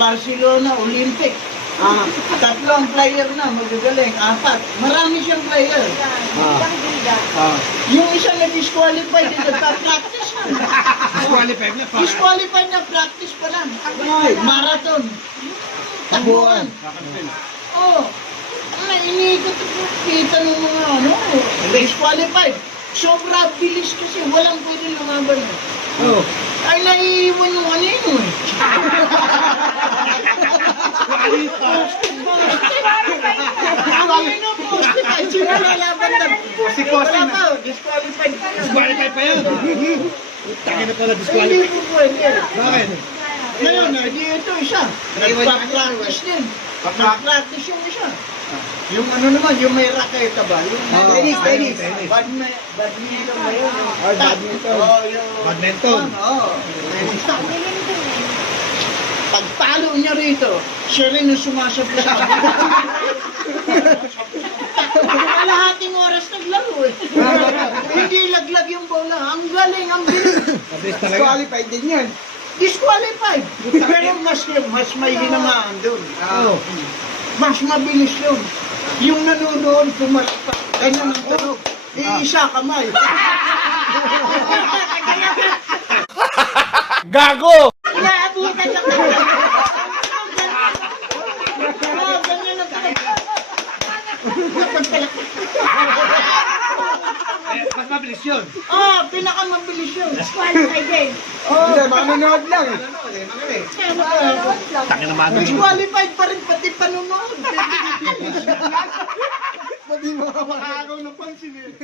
Barcelona, Olympic. Tatlong player na, magagaling. 4. Marami siyang player. Yung isa na disqualified, nagpa-practice na. Disqualified na pa. Disqualified na, practice pa lang. Marathon. Takbuhan. Oo. Iniikot ko. Kita ng mga disqualified. Sobra bilis kasi walang pwede lumaban. Ay, naiiwan yung ano yun. Kami na poste pa. Sino lalaban na? Si Costa Wala na. pa. Disqualified pa lang. Disqualified pa yun. Taki na pala Hindi disqualified. po pwede. Bakit? Ngayon, di ito isa. Nagpa-practice din. Nag-practice yung isa. Yung ano naman, yung may racket ba? Yung Tennis. badminton ba yun? Badminton. Yung... Badminton. Tennis. Pagpalo niya rito, siya rin yung sumasabi sa akin. Kalahating oras naglaro eh. Hindi laglag yung bola. Ang galing, ang bilis. Disqualified din yun. Disqualified. Pero mas may hinamaan doon. Mas mabilis yun. Yung nanonood, pumalakpak. Ganyan ang tunog. Iisa kamay. Gago! Inaabutan lang. Ganyan ang tunog. Mas mabilis yun. Pinakamabilis yun. Qualified din. Hindi, manonood lang. Taki na manonood. Disqualified pa rin pati panonood. Pati mga makakaw ng pansin eh.